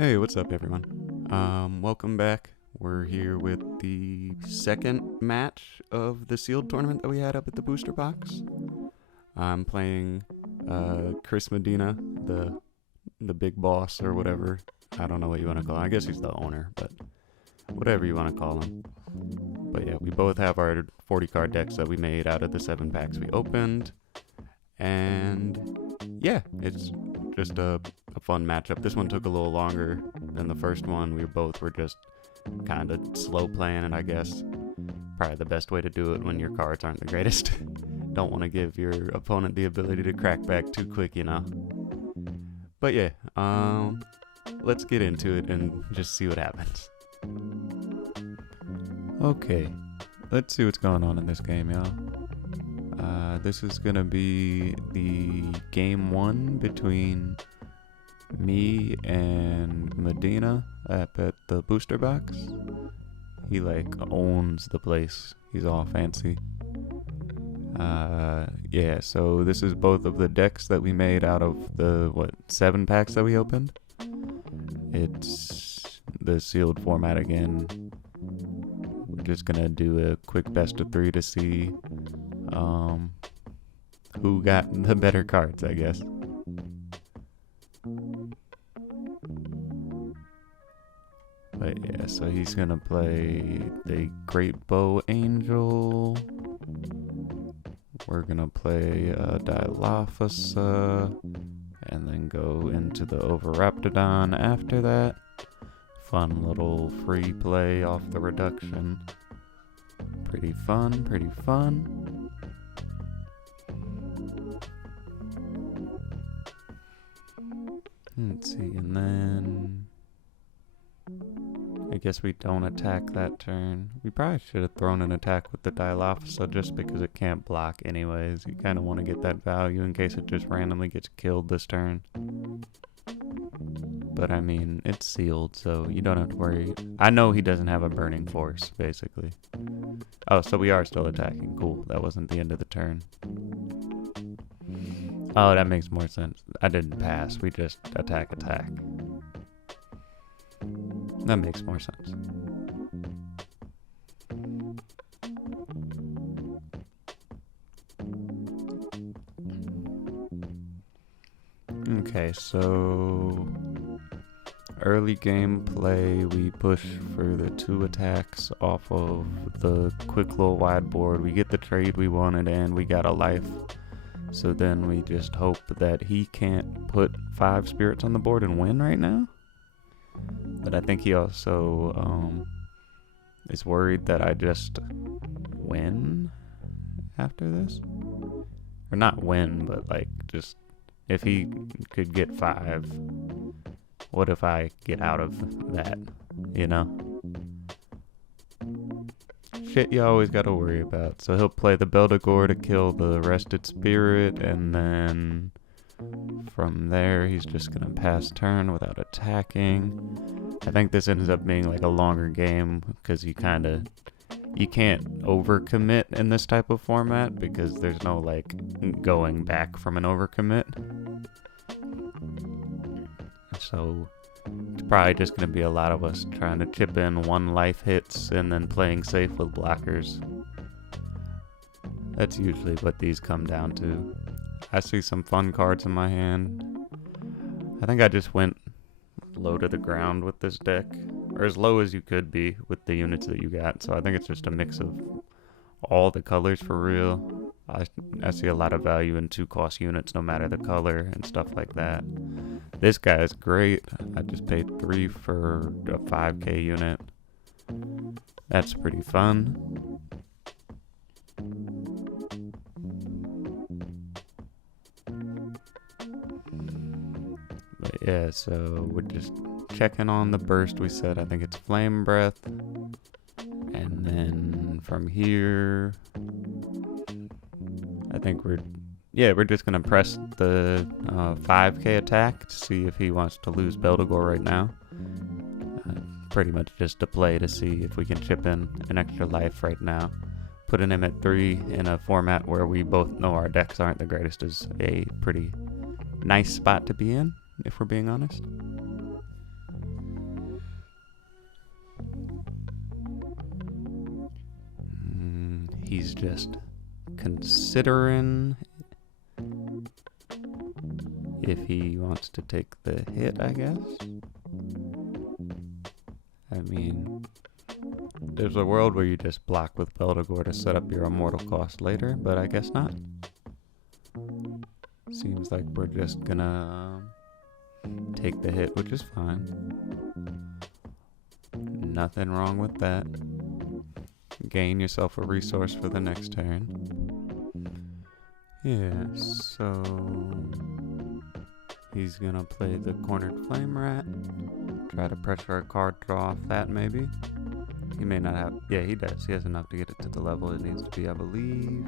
Hey, what's up, everyone? Welcome back. We're here with the second match of the sealed tournament that we had up at the booster box. I'm playing Chris Medina, the big boss or whatever. I don't know what you want to call him. I guess he's the owner, but whatever you want to call him. But yeah, we both have our 40 card decks that we made out of the 7 packs we opened. And yeah, it's just a fun matchup. This one took a little longer than the first one. We both were just kind of slow playing it, I guess. Probably the best way to do it when your cards aren't the greatest. Don't want to give your opponent the ability to crack back too quick, you know. But yeah, let's get into it and just see what happens. Okay, let's see what's going on in this game, y'all. This is gonna be the game 1 between me and Medina up at the booster box. He like owns the place. He's all fancy. Yeah, so this is both of the decks that we made out of the 7 packs that we opened. It's the sealed format again. We're just gonna do a quick best of 3 to see who got the better cards, I guess. But yeah, so he's gonna play the Great Bow Angel. We're gonna play Dilophosa, and then go into the Overraptodon after that. Fun little free play off the reduction. Pretty fun, pretty fun. Let's see, and then I guess we don't attack that turn. We probably should have thrown an attack with the Dilophosa just because it can't block anyways. You kind of want to get that value in case it just randomly gets killed this turn. But I mean, it's sealed, so you don't have to worry. I know he doesn't have a burning force, basically. Oh, so we are still attacking. Cool, that wasn't the end of the turn. Oh, that makes more sense. I didn't pass, we just attack. That makes more sense. Okay, so early game play, we push for the 2 attacks off of the quick little wide board. We get the trade we wanted and we got a life. So then we just hope that he can't put 5 spirits on the board and win right now. But I think he also is worried that I just win after this. Or not win, but like just if he could get 5, what if I get out of that, you know? Shit you always gotta worry about. So he'll play the Beldegor to kill the rested spirit, and then from there he's just gonna pass turn without attacking. I think this ends up being like a longer game because you can't overcommit in this type of format because there's no like going back from an overcommit. So it's probably just going to be a lot of us trying to chip in 1 life hits and then playing safe with blockers. That's usually what these come down to. I see some fun cards in my hand. I think I just went low to the ground with this deck, or as low as you could be with the units that you got. So I think it's just a mix of all the colors for real. I see a lot of value in 2-cost units no matter the color and stuff like that. This guy is great. I just paid 3 for a 5k unit. That's pretty fun. But yeah, so we're just checking on the burst we said. I think it's Flame Breath. And then from here, I think we're just gonna press the 5k attack to see if he wants to lose Beldegor right now. Pretty much just a play to see if we can chip in an extra life right now. Putting him at 3 in a format where we both know our decks aren't the greatest is a pretty nice spot to be in, if we're being honest. he's just considering if he wants to take the hit, I guess. I mean, there's a world where you just block with Beldegor to set up your immortal cost later, but I guess not. Seems like we're just gonna take the hit, which is fine. Nothing wrong with that. Gain yourself a resource for the next turn. Yeah, so he's gonna play the Cornered Flame Rat. Try to pressure a card draw off that, maybe. He may not have... Yeah, he does. He has enough to get it to the level it needs to be, I believe.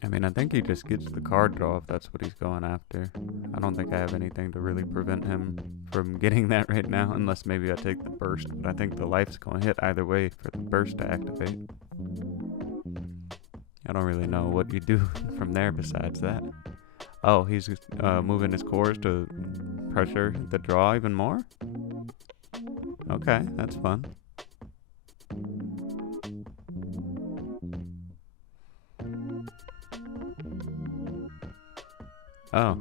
I mean, I think he just gets the card draw if that's what he's going after. I don't think I have anything to really prevent him from getting that right now, unless maybe I take the burst, but I think the life's going to hit either way for the burst to activate. I don't really know what you do from there besides that. Oh, he's moving his cores to pressure the draw even more? Okay, that's fun. Oh,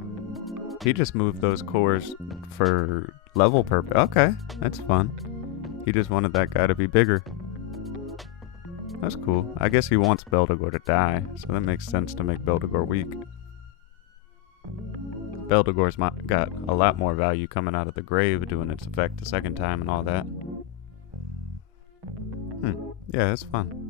he just moved those cores for level purpose. Okay, that's fun. He just wanted that guy to be bigger. That's cool. I guess he wants Beldegor to die, so that makes sense to make Beldegor weak. Beldegor's got a lot more value coming out of the grave doing its effect the second time and all that. Yeah, that's fun.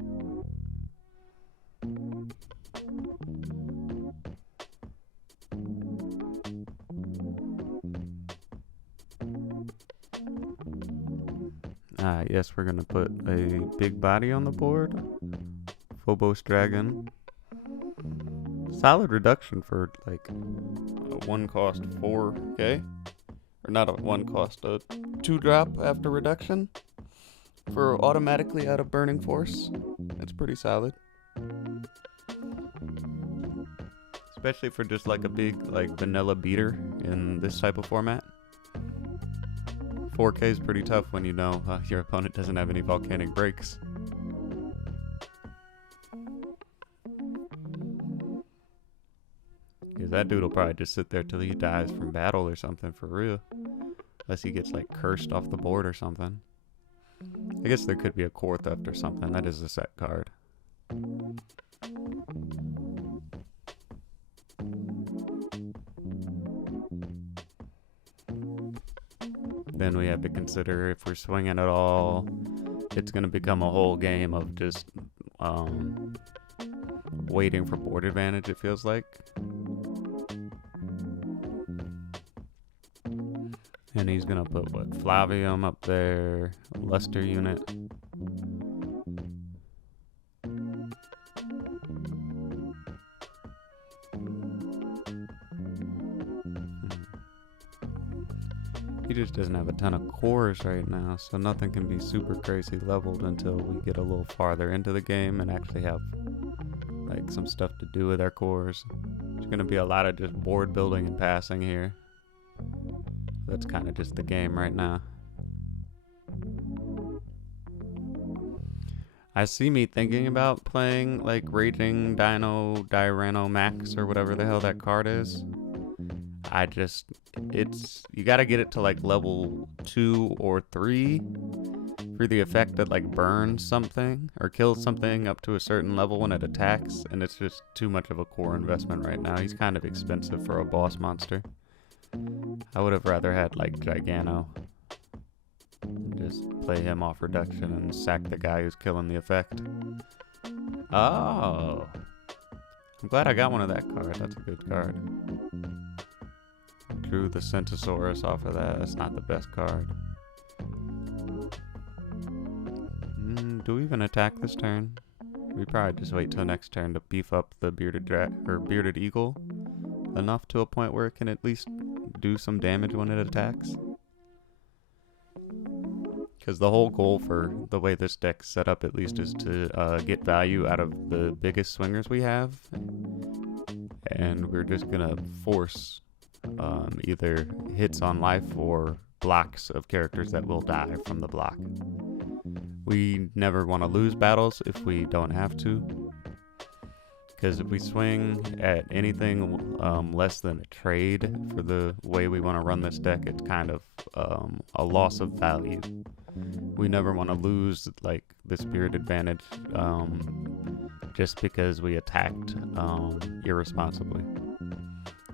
Yes, we're gonna put a big body on the board. Phobos Dragon. Solid reduction for like a 1 cost 4k. Or not a 1 cost, a 2 drop after reduction. For automatically out of Burning Force. That's pretty solid. Especially for just like a big like vanilla beater in this type of format. 4k is pretty tough when you know your opponent doesn't have any volcanic breaks. Because that dude will probably just sit there till he dies from battle or something for real. Unless he gets like cursed off the board or something. I guess there could be a core theft or something. That is a set card. Then we have to consider if we're swinging at all, it's going to become a whole game of just waiting for board advantage, it feels like. And he's going to put, what, Flavium up there, Luster unit. He just doesn't have a ton of cores right now, so nothing can be super crazy leveled until we get a little farther into the game and actually have like some stuff to do with our cores. There's going to be a lot of just board building and passing here. That's kind of just the game right now. I see me thinking about playing like Raging Dyrano Max or whatever the hell that card is. You gotta get it to like level 2 or 3 for the effect that like burns something or kills something up to a certain level when it attacks, and it's just too much of a core investment right now. He's kind of expensive for a boss monster. I would have rather had like Gigano. Just play him off reduction and sack the guy who's killing the effect. Oh! I'm glad I got one of that card. That's a good card. Drew the Centosaurus off of that. That's not the best card. Do we even attack this turn? We probably just wait till next turn to beef up the bearded eagle enough to a point where it can at least do some damage when it attacks. Because the whole goal for the way this deck's set up, at least, is to get value out of the biggest swingers we have. And we're just going to force either hits on life or blocks of characters that will die from the block. We never want to lose battles if we don't have to. Because if we swing at anything less than a trade for the way we want to run this deck, it's kind of a loss of value. We never want to lose like the spirit advantage just because we attacked irresponsibly.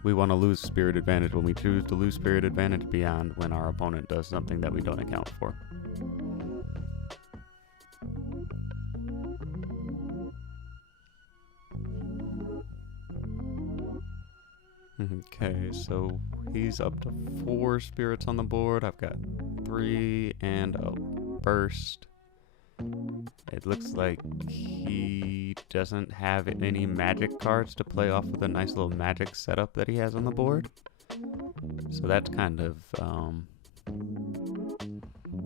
We want to lose spirit advantage when we choose to lose spirit advantage beyond when our opponent does something that we don't account for. Okay, so he's up to 4 spirits on the board. I've got 3 and a burst. It looks like he doesn't have any magic cards to play off of the nice little magic setup that he has on the board. So that's kind of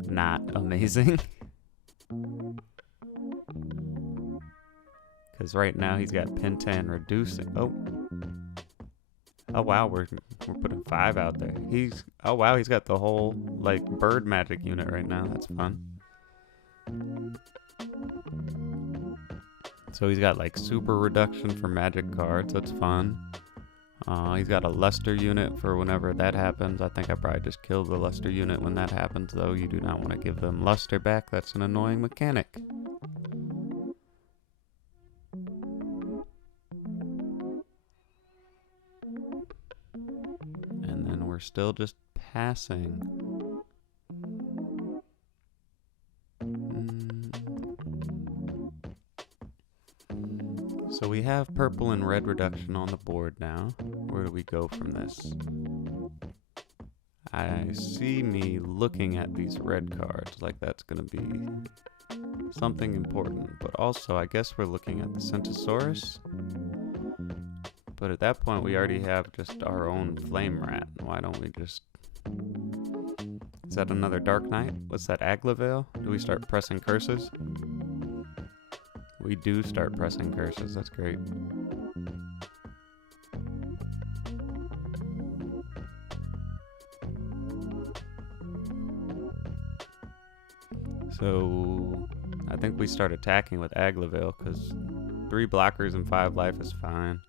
not amazing. Because right now he's got Pentan reducing. Oh wow, we're putting 5 out there. He's got the whole like bird magic unit right now. That's fun. So he's got like super reduction for magic cards. That's fun. He's got a luster unit for whenever that happens. I think I probably just kill the luster unit when that happens, though. You do not want to give them luster back. That's an annoying mechanic. And then we're still just passing. So we have purple and red reduction on the board now. Where do we go from this? I see me looking at these red cards like that's going to be something important. But also, I guess we're looking at the Centosaurus. But at that point, we already have just our own Flame Rat. Why don't we just... Is that another Dark Knight? What's that, Aglavale? Do we start pressing curses? We do start pressing curses. That's great. So I think we start attacking with Aglavale because 3 blockers and 5 life is fine.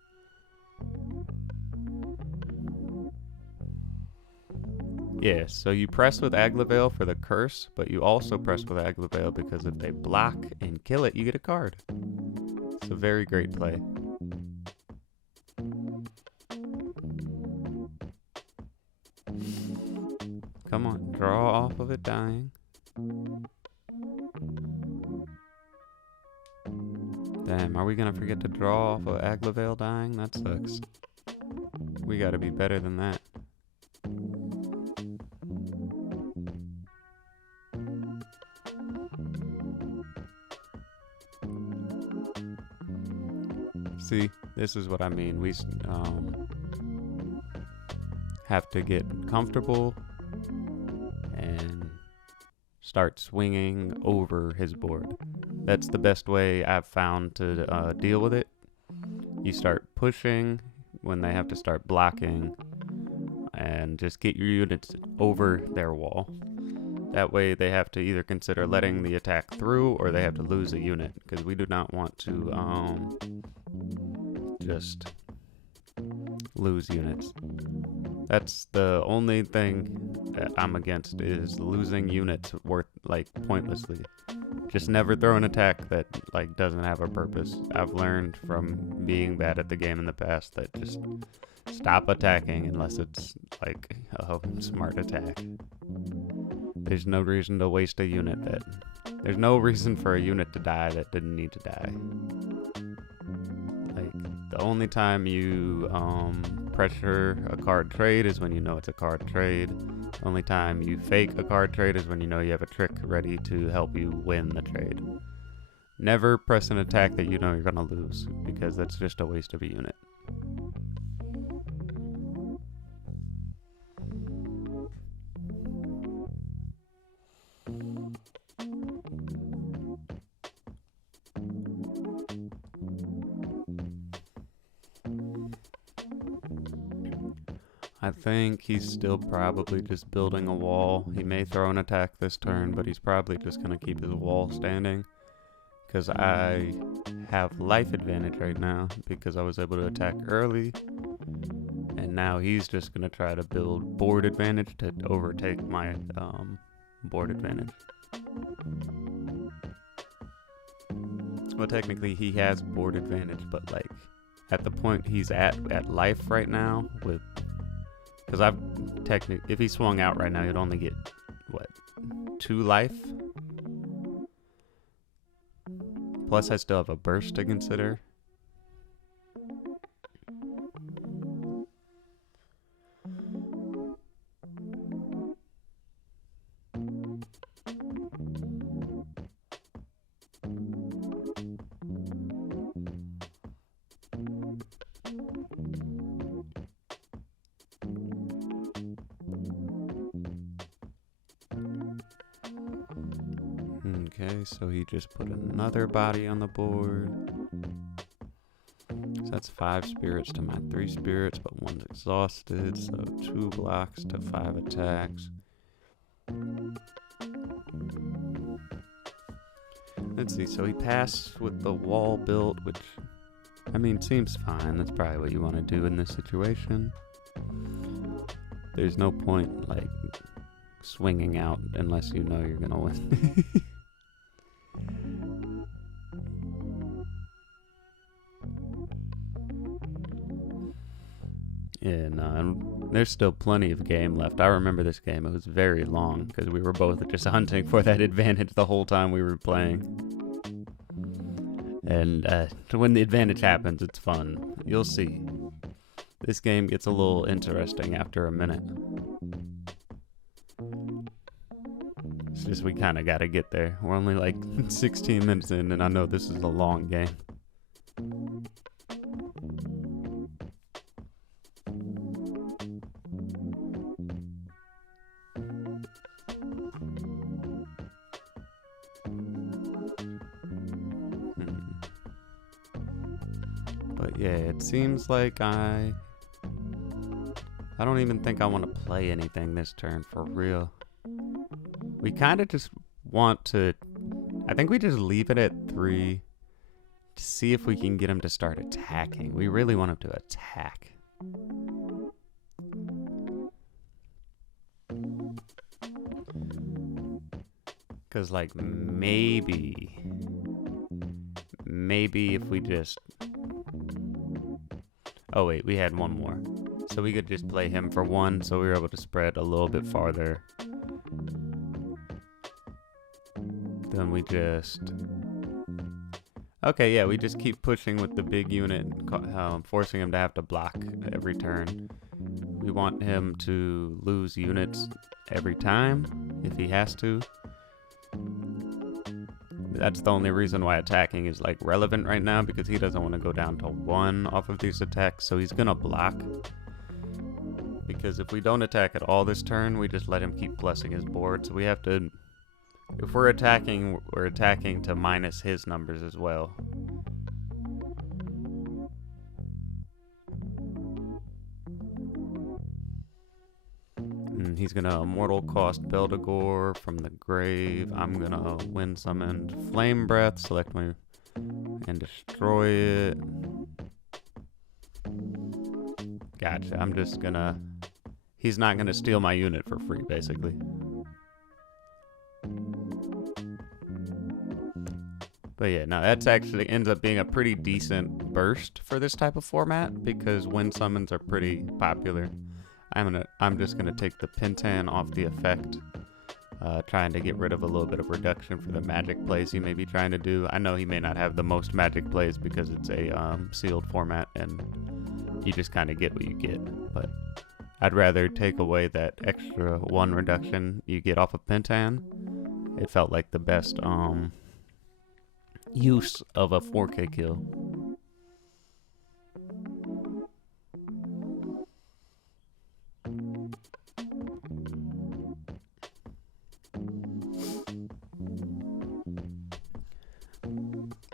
Yeah, so you press with Aglavale for the curse, but you also press with Aglavale because if they block and kill it, you get a card. It's a very great play. Come on, draw off of it dying. Damn, are we gonna forget to draw off of Aglavale dying? That sucks. We gotta be better than that. See, this is what I mean. We have to get comfortable and start swinging over his board. That's the best way I've found to deal with it. You start pushing when they have to start blocking and just get your units over their wall. That way they have to either consider letting the attack through or they have to lose a unit, because we do not want to just lose units. That's the only thing that I'm against, is losing units pointlessly. Just never throw an attack that doesn't have a purpose. I've learned from being bad at the game in the past that just stop attacking unless it's like a smart attack. There's no reason to waste a unit there's no reason for a unit to die that didn't need to die. The only time you pressure a card trade is when you know it's a card trade. The only time you fake a card trade is when you know you have a trick ready to help you win the trade. Never press an attack that you know you're gonna lose, because that's just a waste of a unit. I think he's still probably just building a wall. He may throw an attack this turn, but he's probably just going to keep his wall standing. Because I have life advantage right now because I was able to attack early. And now he's just going to try to build board advantage to overtake my board advantage. Well, technically he has board advantage, but like at the point he's at life right now with... Because if he swung out right now, he'd only get, what, 2 life? Plus I still have a burst to consider. Okay, so he just put another body on the board. So that's 5 spirits to my 3 spirits, but 1's exhausted, so 2 blocks to 5 attacks. Let's see, so he passed with the wall built, which, I mean, seems fine. That's probably what you want to do in this situation. There's no point, like, swinging out unless you know you're gonna win. And there's still plenty of game left. I remember this game. It was very long because we were both just hunting for that advantage the whole time we were playing. And when the advantage happens, it's fun. You'll see. This game gets a little interesting after a minute. It's just we kind of got to get there. We're only like 16 minutes in, and I know this is a long game. But yeah, it seems like I don't even think I want to play anything this turn for real. We kind of just want to... I think we just leave it at 3 to see if we can get him to start attacking. We really want him to attack. Because, like, maybe if we just... Oh, wait, we had one more. So we could just play him for 1, so we were able to spread a little bit farther. Then we just... Okay, yeah, we just keep pushing with the big unit, forcing him to have to block every turn. We want him to lose units every time, if he has to. That's the only reason why attacking is like relevant right now, because he doesn't want to go down to 1 off of these attacks, so he's gonna block. Because if we don't attack at all this turn, we just let him keep blessing his board, so we have to... If we're attacking to minus his numbers as well. He's gonna Immortal Cost Beldegor from the grave. I'm gonna Wind Summon Flame Breath, select my... and destroy it. Gotcha, I'm just gonna... He's not gonna steal my unit for free, basically. But yeah, no, that's actually ends up being a pretty decent burst for this type of format because wind summons are pretty popular. I'm just gonna take the Pintan off the effect, trying to get rid of a little bit of reduction for the magic plays he may be trying to do. I know he may not have the most magic plays because it's a sealed format and you just kind of get what you get. But I'd rather take away that extra 1 reduction you get off of Pintan. It felt like the best use of a 4K kill.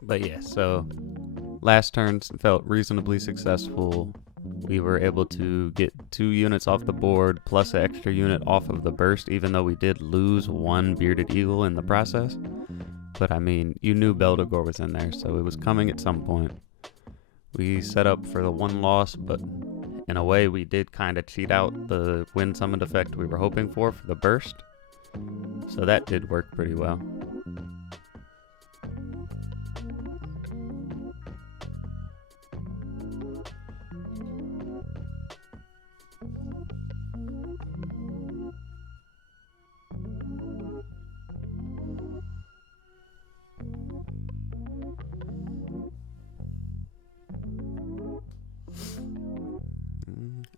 But yeah, so last turn felt reasonably successful. We were able to get 2 units off the board plus an extra unit off of the burst, even though we did lose 1 bearded eagle in the process. But I mean, you knew Beldegor was in there, so it was coming at some point. We set up for the 1 loss, but in a way we did kind of cheat out the wind summoned effect we were hoping for the burst. So that did work pretty well.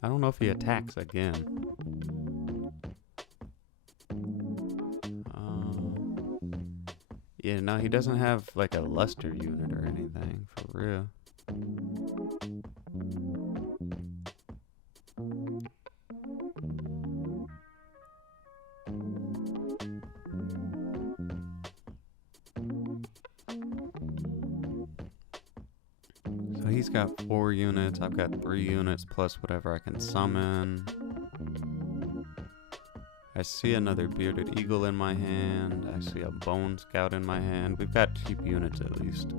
I don't know if he attacks again. Yeah, no, he doesn't have like a luster unit or anything, for real. So he's got 4 units, I've got 3 units plus whatever I can summon. I see another bearded eagle in my hand. I see a bone scout in my hand. We've got cheap units at least.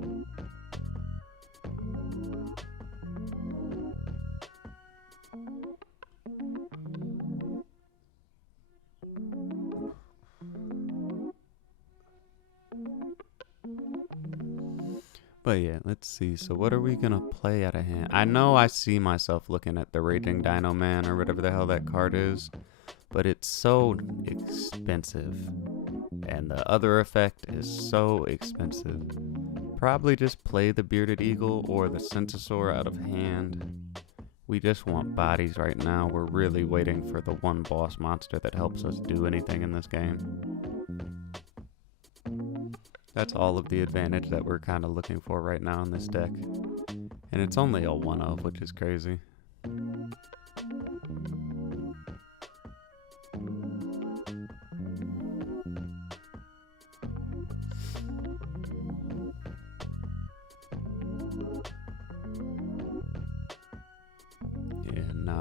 But yeah, let's see. So what are we gonna play out of hand? I know I see myself looking at the Raging Dino Man or whatever the hell that card is. But it's so expensive, and the other effect is so expensive. Probably just play the Bearded Eagle or the Centaur out of hand. We just want bodies right now. We're really waiting for the 1 boss monster that helps us do anything in this game. That's all of the advantage that we're kind of looking for right now in this deck. And it's only a 1-of, which is crazy.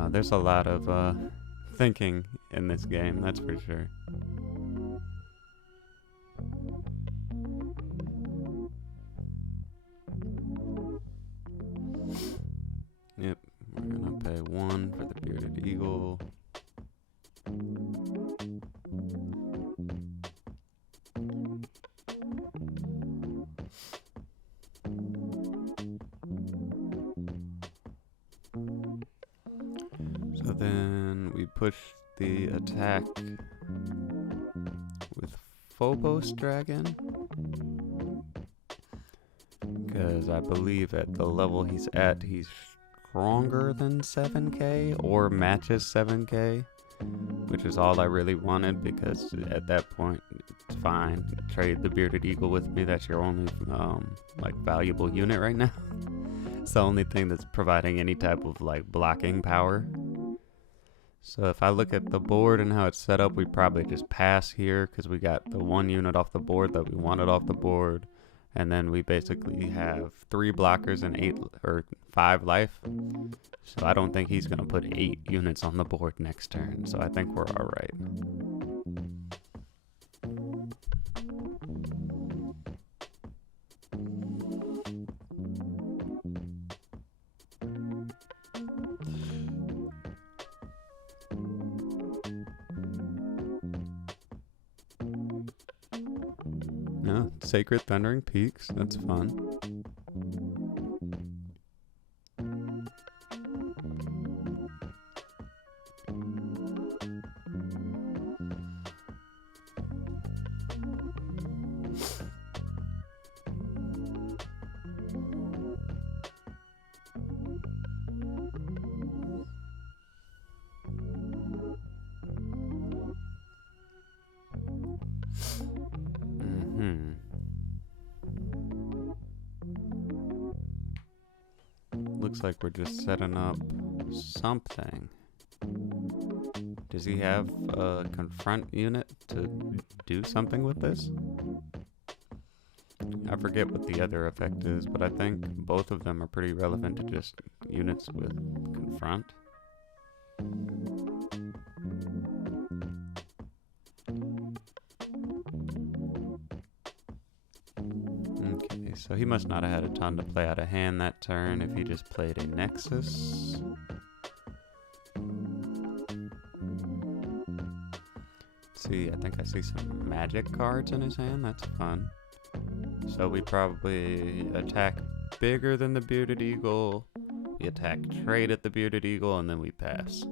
There's a lot of thinking in this game, that's for sure. Yep, we're gonna pay 1 for the Bearded Eagle. So then we push the attack with Phobos Dragon, because I believe at the level he's at, he's stronger than 7k or matches 7k, which is all I really wanted, because at that point it's fine. Trade the Bearded Eagle with me. That's your only like valuable unit right now. It's the only thing that's providing any type of like blocking power. So if I look at the board and how it's set up, we probably just pass here because we got the 1 unit off the board that we wanted off the board. And then we basically have 3 blockers and 8 or 5 life. So I don't think he's going to put 8 units on the board next turn. So I think we're all right. No, Sacred Thundering Peaks, that's fun. Looks like we're just setting up something. Does he have a confront unit to do something with this? I forget what the other effect is, but I think both of them are pretty relevant to just units with confront. Okay, so he must not have had a ton to play out of hand that turn if he just played a Nexus. See, I think I see some magic cards in his hand. That's fun. So we probably attack bigger than the Bearded Eagle. We attack trade at the Bearded Eagle, and then we pass.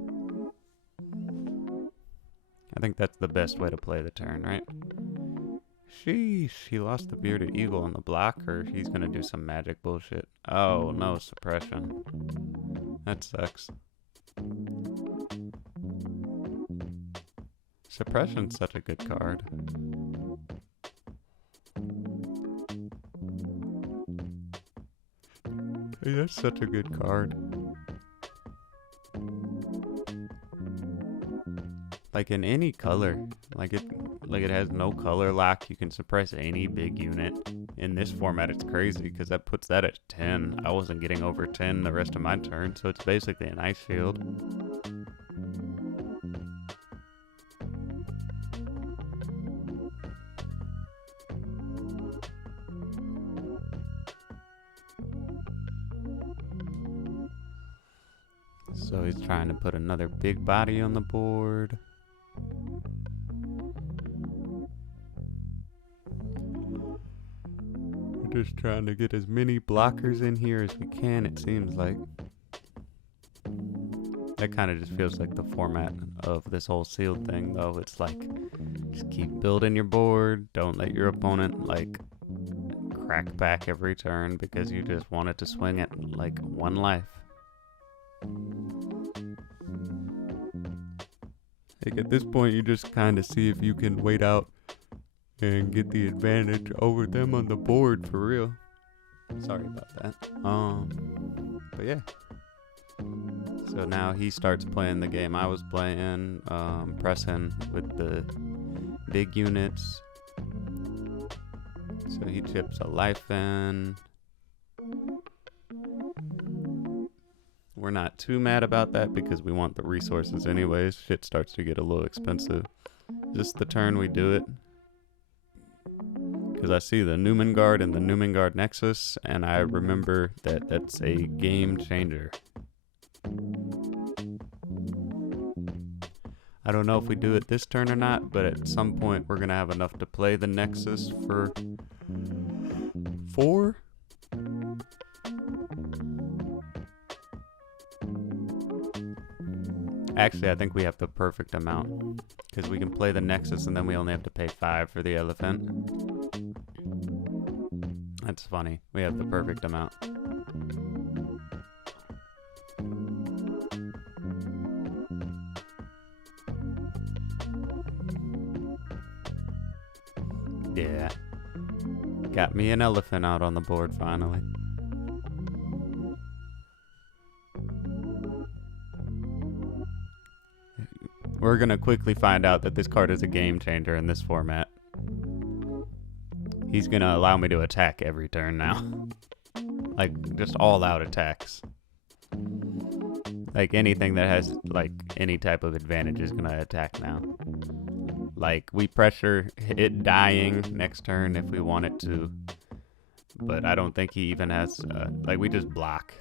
I think that's the best way to play the turn, right? Sheesh, he lost the Bearded Eagle on the blocker. He's gonna do some magic bullshit. Oh, no, suppression. That sucks. Suppression's such a good card. Hey, that's such a good card. Like in any color, like it has no color lock. You can suppress any big unit. In this format, it's crazy because that puts that at 10. I wasn't getting over 10 the rest of my turn, so it's basically an ice shield. So he's trying to put another big body on the board. We're just trying to get as many blockers in here as we can, it seems like. That kind of just feels like the format of this whole sealed thing, though. It's like, just keep building your board. Don't let your opponent, like, crack back every turn because you just want it to swing at, like, one life. Like at this point, you just kind of see if you can wait out and get the advantage over them on the board for real. Sorry about that. But yeah. So now he starts playing the game I was playing, pressing with the big units. So he chips a life in. We're not too mad about that because we want the resources anyways. Shit starts to get a little expensive. Just the turn we do it. Because I see the Naumanngard and the Naumanngard Nexus, and I remember that that's a game changer. I don't know if we do it this turn or not, but at some point we're going to have enough to play the Nexus for 4? Actually, I think we have the perfect amount. Because we can play the Nexus and then we only have to pay 5 for the elephant. That's funny. We have the perfect amount. Yeah. Got me an elephant out on the board finally. We're gonna quickly find out that this card is a game changer in this format. He's gonna allow me to attack every turn now. Like, just all out attacks. Like, anything that has, like, any type of advantage is gonna attack now. Like, we pressure it dying next turn if we want it to. But I don't think he even has, like, we just block.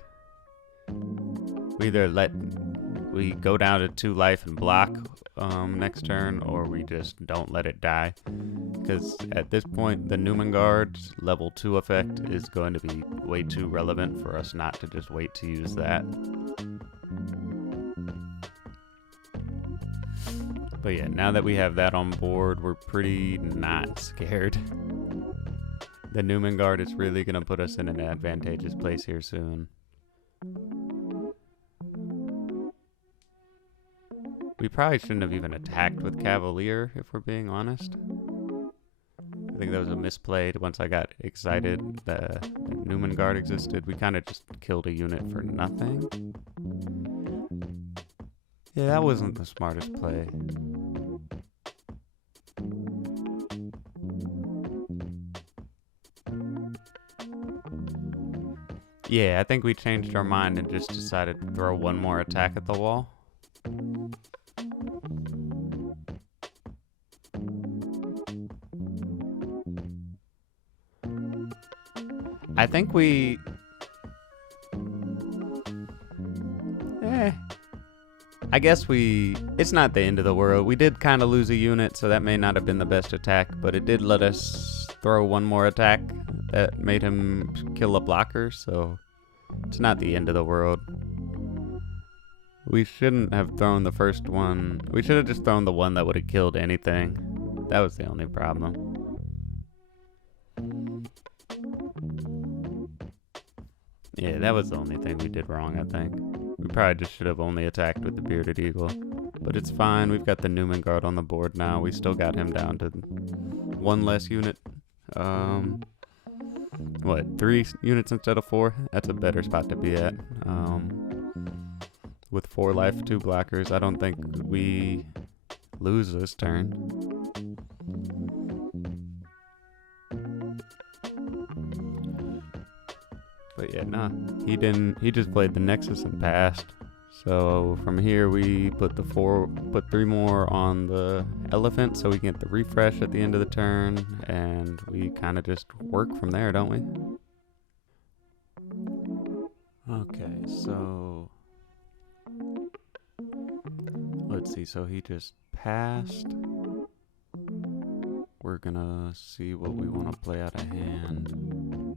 We either we go down to 2 life and block next turn, or we just don't let it die. Because at this point, the Naumanngard's level 2 effect is going to be way too relevant for us not to just wait to use that. But yeah, now that we have that on board, we're pretty not scared. The Naumanngard is really going to put us in an advantageous place here soon. We probably shouldn't have even attacked with Cavalier, if we're being honest. I think that was a misplay. Once I got excited that Naumanngard existed, we kind of just killed a unit for nothing. Yeah, that wasn't the smartest play. Yeah, I think we changed our mind and just decided to throw one more attack at the wall. I think we... I guess it's not the end of the world. We did kind of lose a unit, so that may not have been the best attack, but it did let us throw one more attack that made him kill a blocker, so it's not the end of the world. We shouldn't have thrown the first one. We should have just thrown the one that would have killed anything. That was the only problem. Yeah, that was the only thing we did wrong, I think. We probably just should have only attacked with the Bearded Eagle. But it's fine, we've got the Naumanngard on the board now. We still got him down to one less unit. What, 3 units instead of 4? That's a better spot to be at. With 4 life, 2 blockers, I don't think we lose this turn. But yeah, nah, he didn't. He just played the Nexus and passed. So from here we put 3 more on the elephant so we can get the refresh at the end of the turn, and we kind of just work from there, don't we? Okay, so let's see. So he just passed. We're gonna see what we want to play out of hand,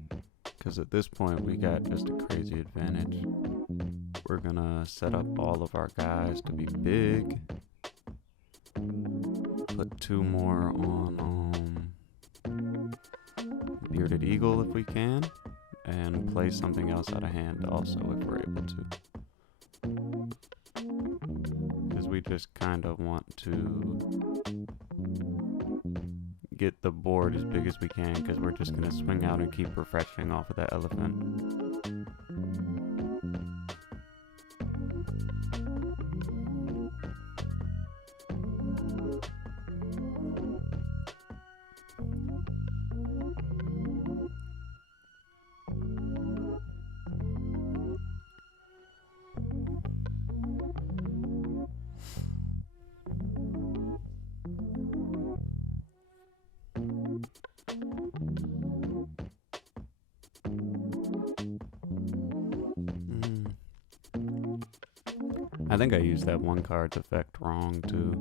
because at this point we got just a crazy advantage. We're gonna set up all of our guys to be big. Put 2 more on Bearded Eagle if we can, and play something else out of hand also if we're able to. Because we just kind of want to get the board as big as we can, because we're just gonna swing out and keep refreshing off of that elephant. I think I used that one card's effect wrong too.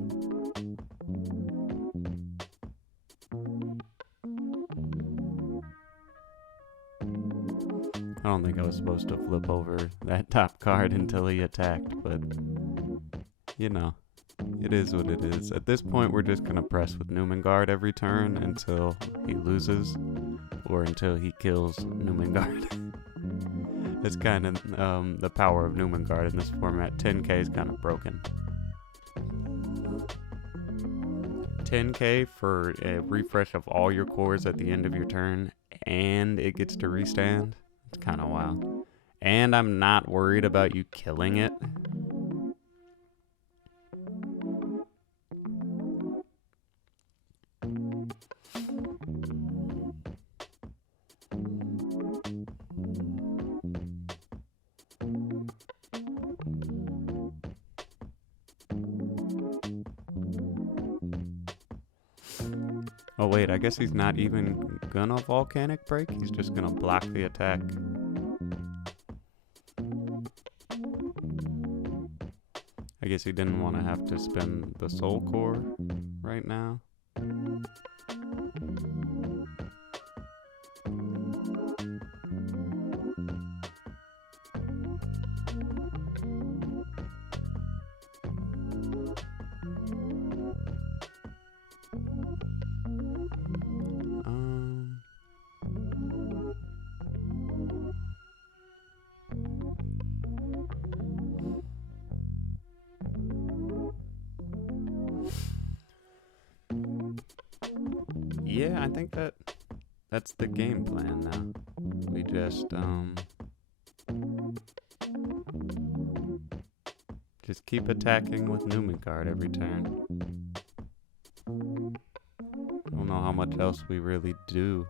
I don't think I was supposed to flip over that top card until he attacked, but you know, it is what it is. At this point, we're just gonna press with Naumanngard every turn until he loses, or until he kills Naumanngard. That's kind of the power of Naumanngard in this format. 10k is kind of broken. 10k for a refresh of all your cores at the end of your turn, and it gets to restand. It's kind of wild. And I'm not worried about you killing it. Oh wait, I guess he's not even gonna volcanic break, he's just gonna block the attack. I guess he didn't want to have to spend the soul core right now. Yeah, I think that's the game plan now. We just keep attacking with Naumanngard every turn. I don't know how much else we really do.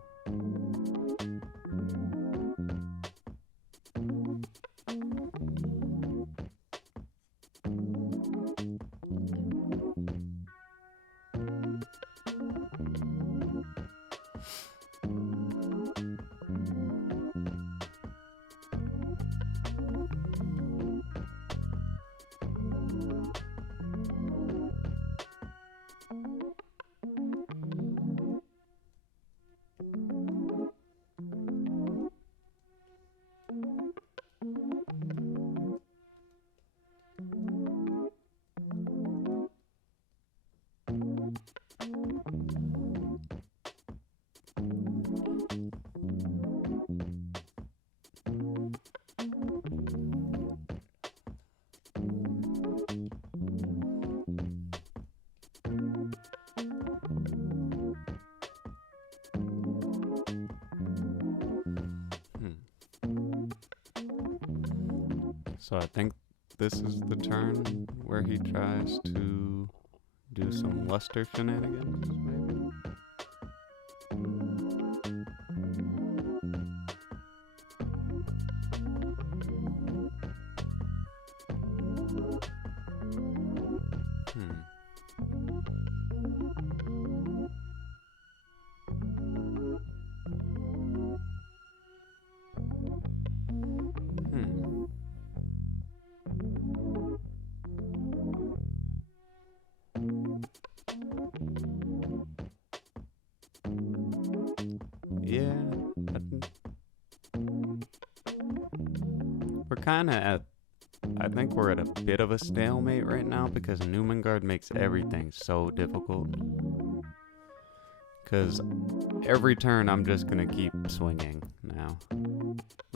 So I think this is the turn where he tries to do some luster shenanigans, maybe? Yeah, we're kind of at, I think we're at a bit of a stalemate right now because Naumanngard makes everything so difficult. Because every turn I'm just going to keep swinging now.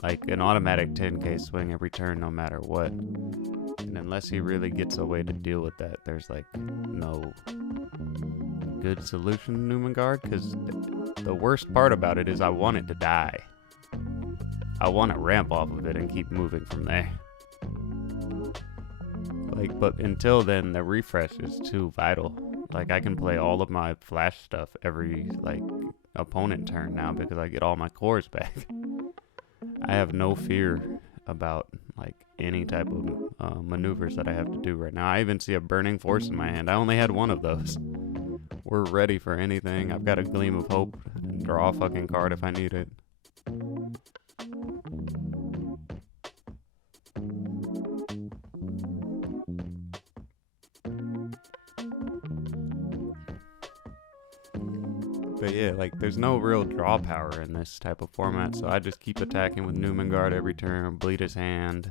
Like an automatic 10k swing every turn no matter what. And unless he really gets a way to deal with that, there's like no good solution to Naumanngard, because the worst part about it is I want it to die. I want to ramp off of it and keep moving from there. Like, but until then, the refresh is too vital. Like, I can play all of my flash stuff every, like, opponent turn now because I get all my cores back. I have no fear about, like, any type of maneuvers that I have to do right now. I even see a burning force in my hand. I only had one of those. We're ready for anything. I've got a gleam of hope. Draw a fucking card if I need it. But yeah, like, there's no real draw power in this type of format, so I just keep attacking with Naumanngard every turn, bleed his hand.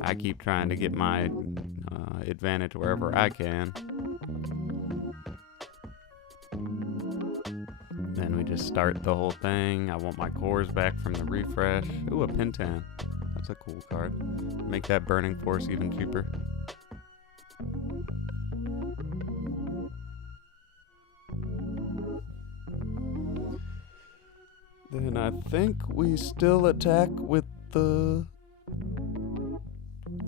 I keep trying to get my advantage wherever I can. Then we just start the whole thing. I want my cores back from the refresh. Ooh, a Pintan. That's a cool card. Make that burning force even cheaper. Then I think we still attack with the...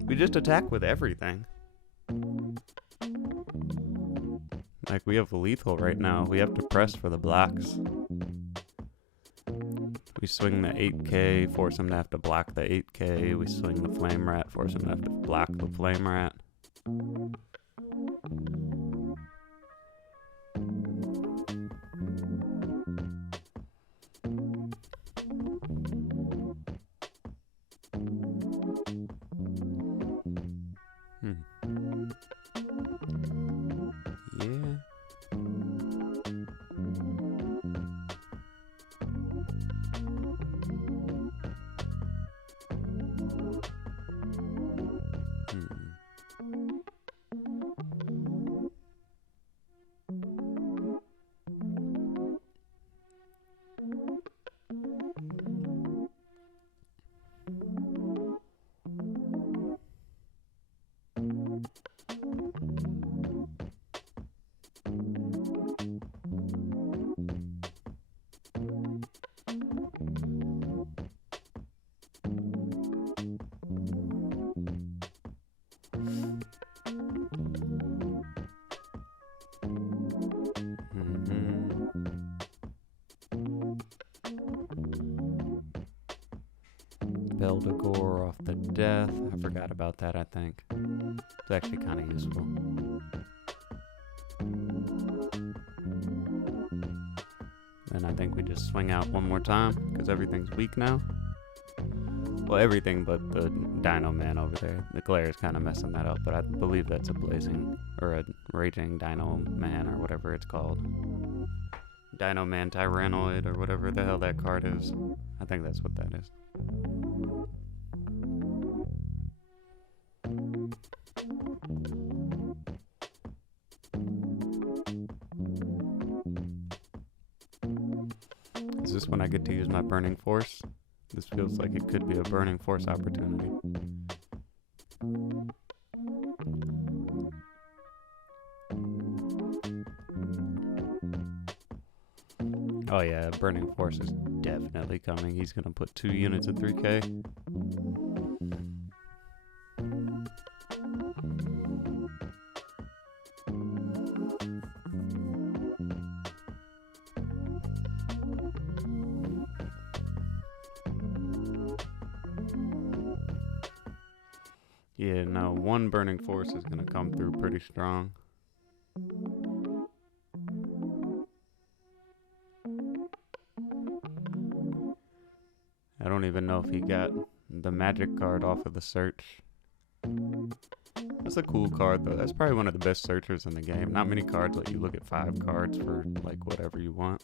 We just attack with everything. Like, we have lethal right now. We have to press for the blocks. We swing the 8k, force him to have to block the 8k. We swing the flame rat, force him to have to block the flame rat. Yeah. Beldegor off the death. I forgot about that, I think. It's actually kind of useful. Then I think we just swing out one more time, because everything's weak now. Well, everything but the Dino Man over there. The glare is kind of messing that up, but I believe that's a blazing, or a raging Dino Man, or whatever it's called. Dino Man Tyrannoid, or whatever the hell that card is. I think that's what that is. Is this when I get to use my Burning Force? This feels like it could be a Burning Force opportunity. Oh yeah, Burning Force is definitely coming. He's gonna put 2 units of 3k. Yeah, no, one burning force is gonna come through pretty strong. I don't even know if he got the magic card off of the search. That's a cool card though. That's probably one of the best searchers in the game. Not many cards let you look at 5 cards for like whatever you want.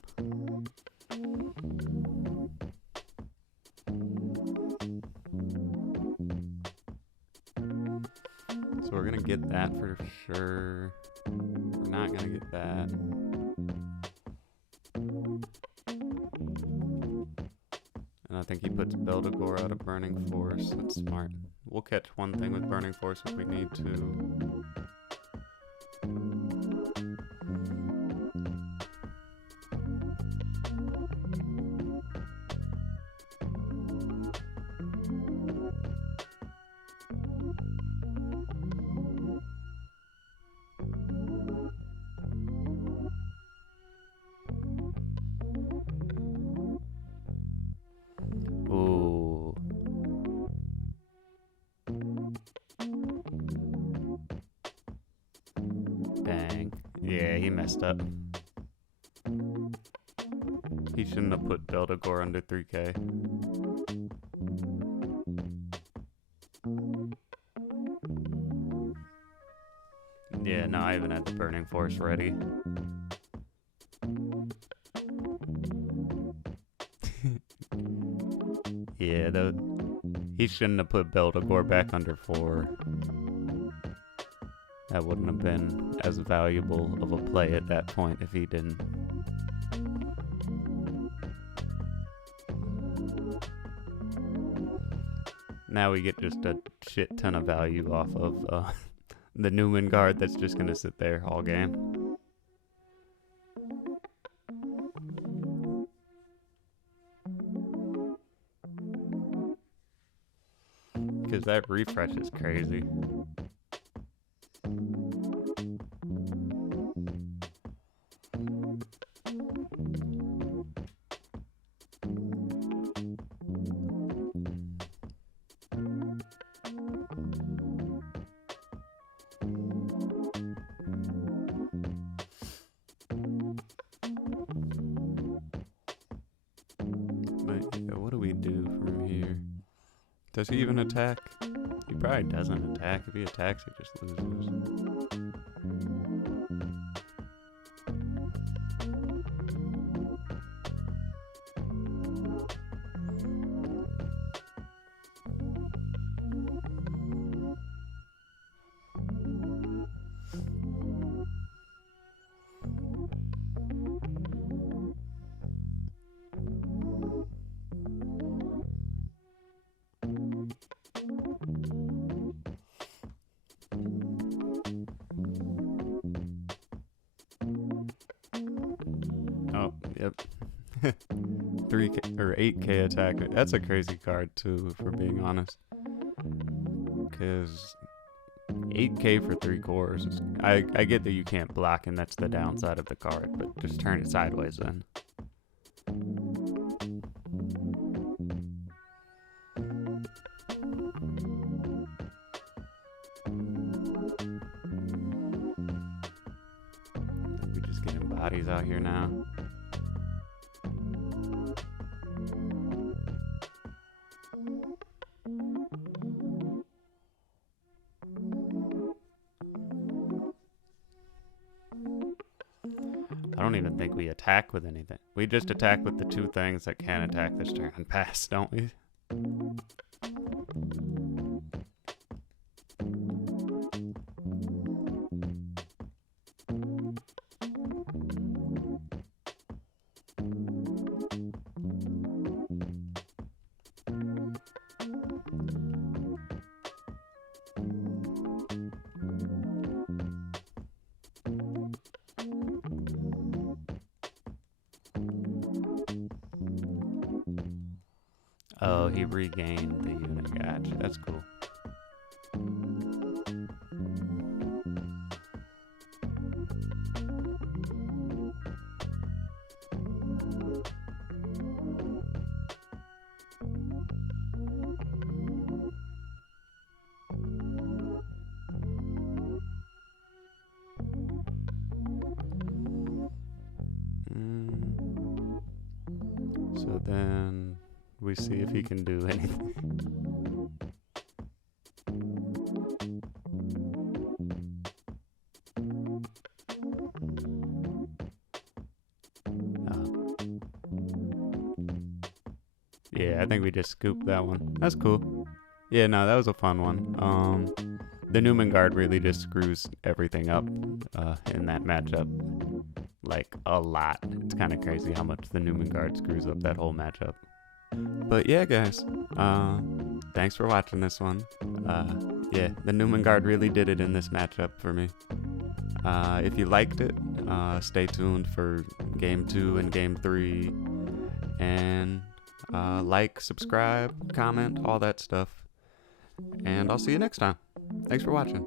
So we're gonna get that for sure. We're not gonna get that. And I think he puts Beldegor out of Burning Force. That's smart. We'll catch one thing with Burning Force if we need to. Ooh. Dang. Yeah, he messed up. He shouldn't have put Beldegor under 3k. Yeah, no, I even had the Burning Force ready. Yeah, he shouldn't have put Beldegor back under 4. That wouldn't have been as valuable of a play at that point if he didn't. Now we get just a shit ton of value off of the Naumanngard that's just gonna sit there all game. Because that refresh is crazy. What do we do from here? Does he even attack? He probably doesn't attack. If he attacks, he just loses. Oh, yep. 3k or 8k attack. That's a crazy card too, if we're being honest. Because 8k for 3 cores. I get that you can't block, and that's the downside of the card, but just turn it sideways then. We just getting bodies out here now. I don't even think we attack with anything. We just attack with the 2 things that can attack this turn and pass, don't we? Oh, he regained the unit. Gotcha. That's cool. then we see if he can do anything. Yeah, I think we just scooped that one. That's cool. Yeah, no, that was a fun one. The Naumanngard really just screws everything up in that matchup. Like, a lot. It's kind of crazy how much the Naumanngard screws up that whole matchup. But yeah, guys, thanks for watching this one. Yeah, the Naumanngard really did it in this matchup for me. If you liked it, stay tuned for Game 2 and Game 3. And like, subscribe, comment, all that stuff. And I'll see you next time. Thanks for watching.